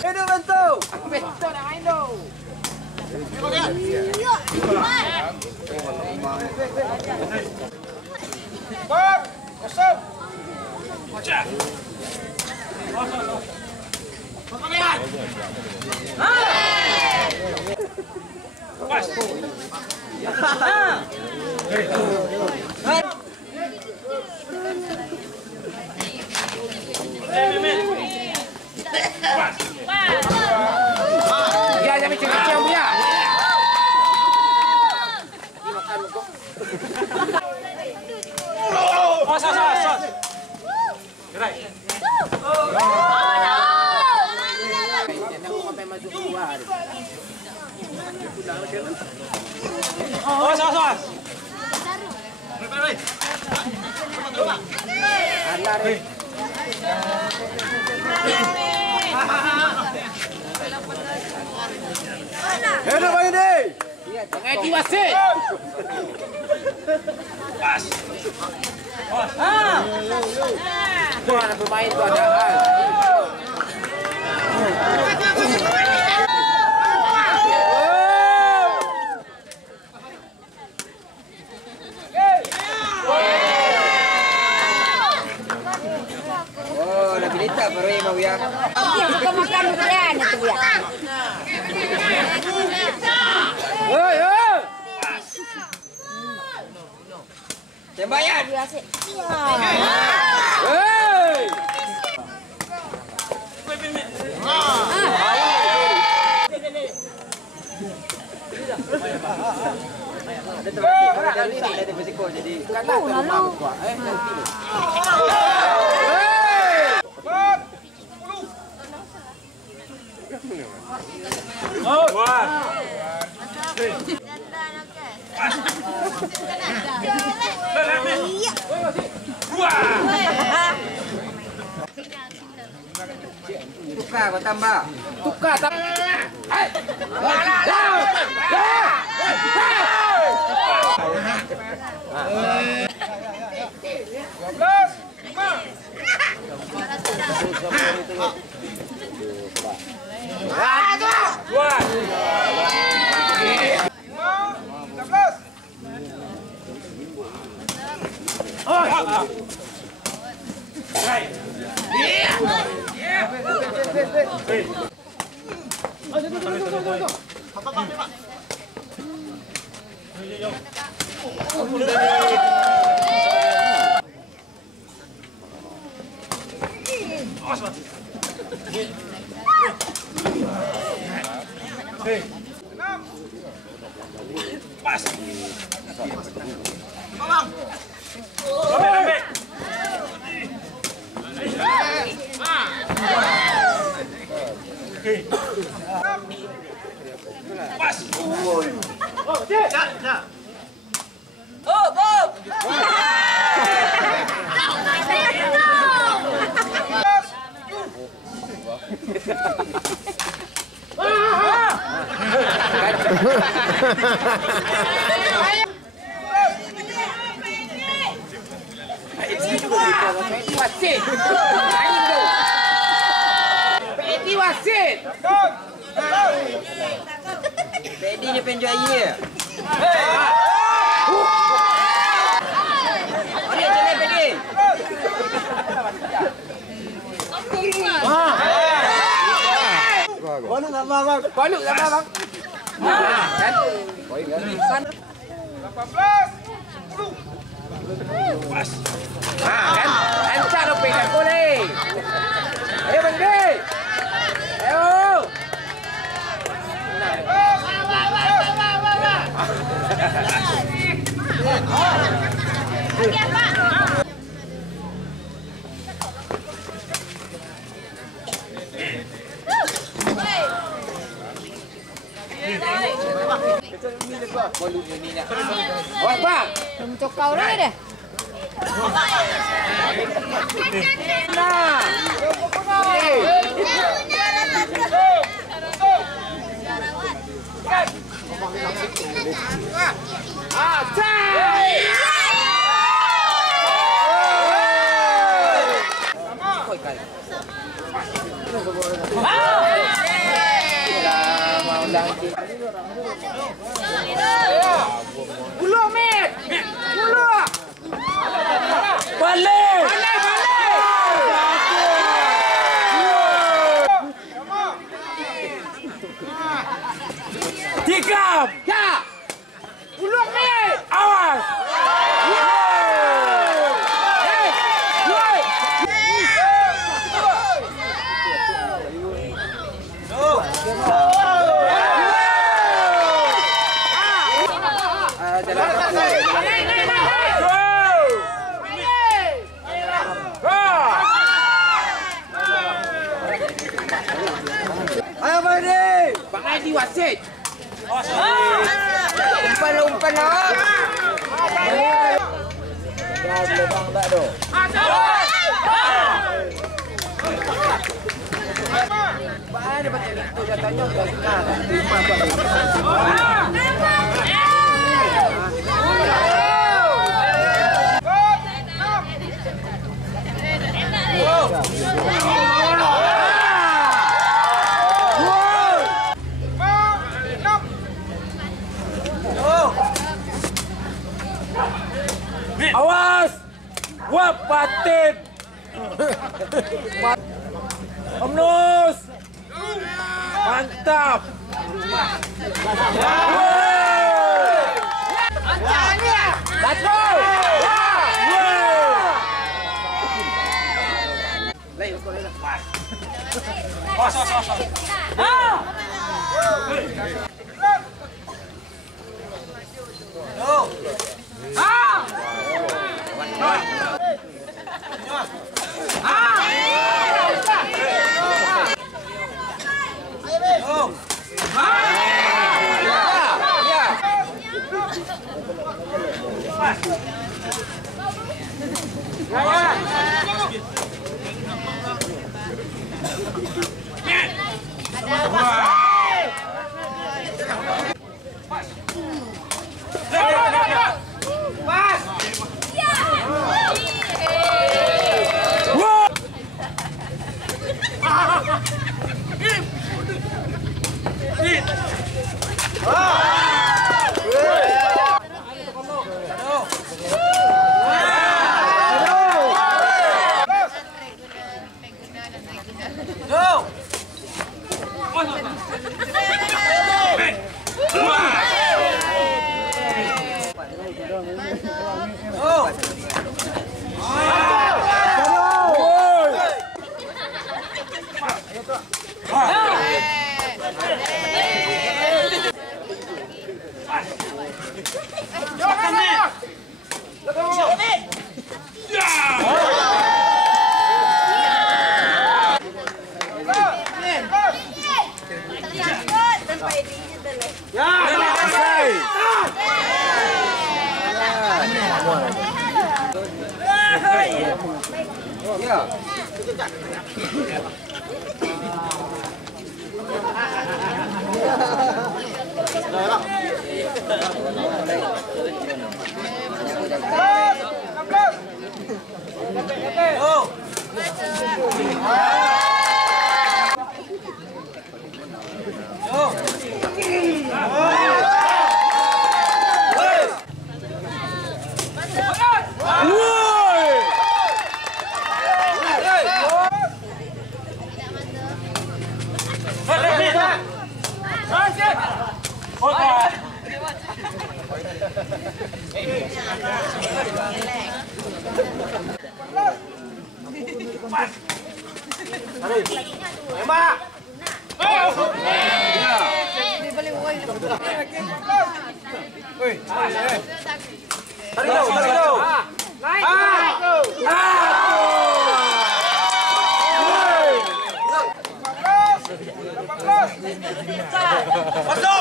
Hidup bantu. Betul nak main tu. Bang, kosong. Macam. Pertandingan. Pas. Ya, jangan cengceng dia. Dimakan kok. Sos. Gerai. Sos. Hidup aja deh. Jangan diwasit. Pas. Tuh anak pemain tuh ada. Oh, dah pilita baru yang mau ya. Suka makan gran itu ya. Hei. Tembayan. Biasa. Hei. Ada terbaru, ada bersiko jadi kata lalu. Oh, buat. Tukar bertambah. Tukar tambah. Pas. Tolong. Ambil. Pas. Oh, dah. Oh, Bob. Pedi wasit. Pedi dia penjual ya. Ada jalan pedi. Baluk sama bang. Baluk sama bang. Kan? Poin kan? 18. Pas. Kan? Lancar lo pegang boleh. Ayo Bang De. Ayo. Oke, Pak. Oh, Bang. Untuk kau lagi deh. Nah. jadi wasit. Umpan nak. Belakang tak tu. Mana macam itu jatahnya udah senang. Awas! Wah, patit! Omnus! Mantap! Satu!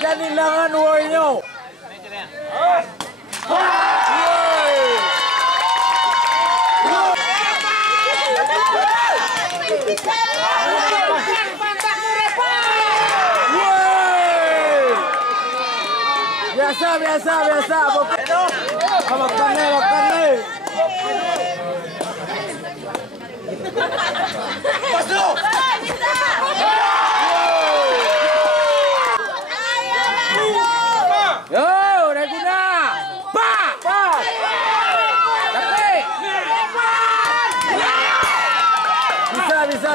Janilangan woynya. Biasa. Makan nih. Masuk. Yo, Reguna. Pa.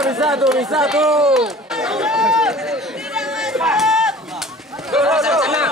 bisa tuh. Sana.